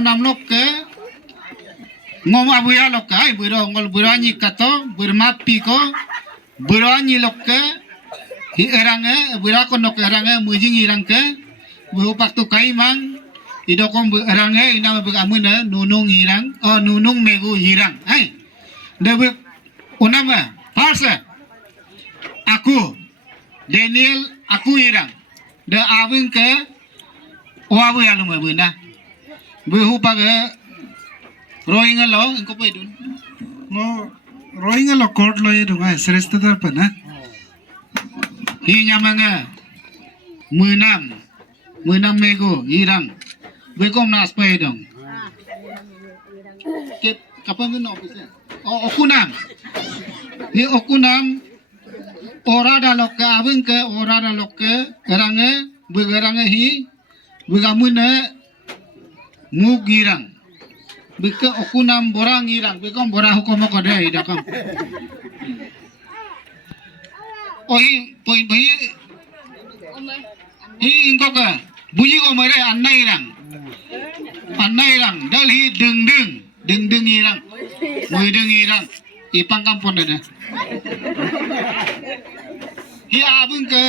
nam lok ke ngom abuya lok ai buro ngol burani kato burmapi ko burani lok ke hi erange bura ko nok erange mujing irang ke bu paktu kai mang idokom bu erange ina bu amuna nunung irang nunung megu irang ai debu unama parsa aku Daniel aku irang de awing ke wabu ya lume buna bu paga roing lo engko pe dun ngo roing lo court lo ye dunga sresta dar pana hi nyamanga munam mego irang bekom nas pe dong ke kapan no pise okunam hi okunam ora dalok ke awing ke ora dalok ke erange bu erange hi bu gamuna mugirang beke okunam borang irang bekom borah hukum ko de idakam oi poin bai hi ingko ka bunyi ko mere annai irang dal hi deng irang mui deng irang ipang kampon de hi abun ke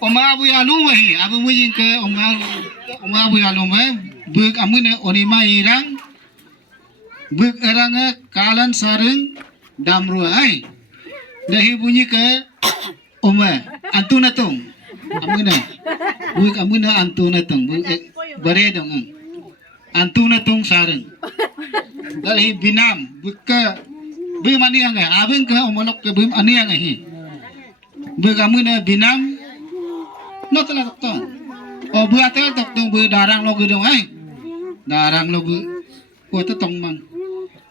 oma abu alu hi abu mujing ke oma abu alu me buk amune onima irang buk eranga kalan sareng damru ai dahi bunyi ke oma antuna tong amune buk amune antuna tong buk bare dong antuna tong sareng dahi binam buk ke bu mani angai abeng ke omolok ke bu ani angai hi buk amune binam no tala tong bu atel tok tong bu darang lo gedong ai darang lo bu ko ta tong man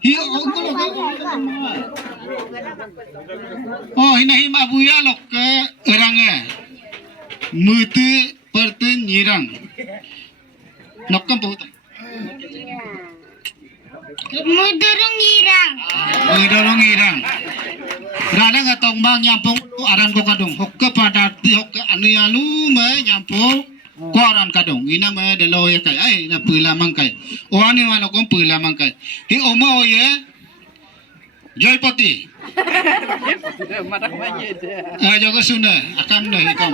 hi ko lo ina hi ma bu ya lok ke erange mutu perten nyirang nokam po mudurung irang radang atong bang nyampung aran ko kadong hokke padati hokke anu alu me nyampung koran kadong ina me de lo ya kai ai na pula mangkai o ani wala ko pula mangkai hi omo ye joypati jogo suna akan na ikam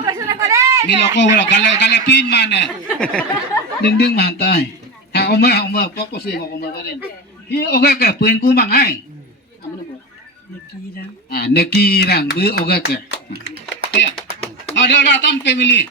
niloko wala kala pin mana ding mantai ha omo poko si ko mo karen hi oga ka puen ku mang ai nekirang bu oga ka ya ada ratan family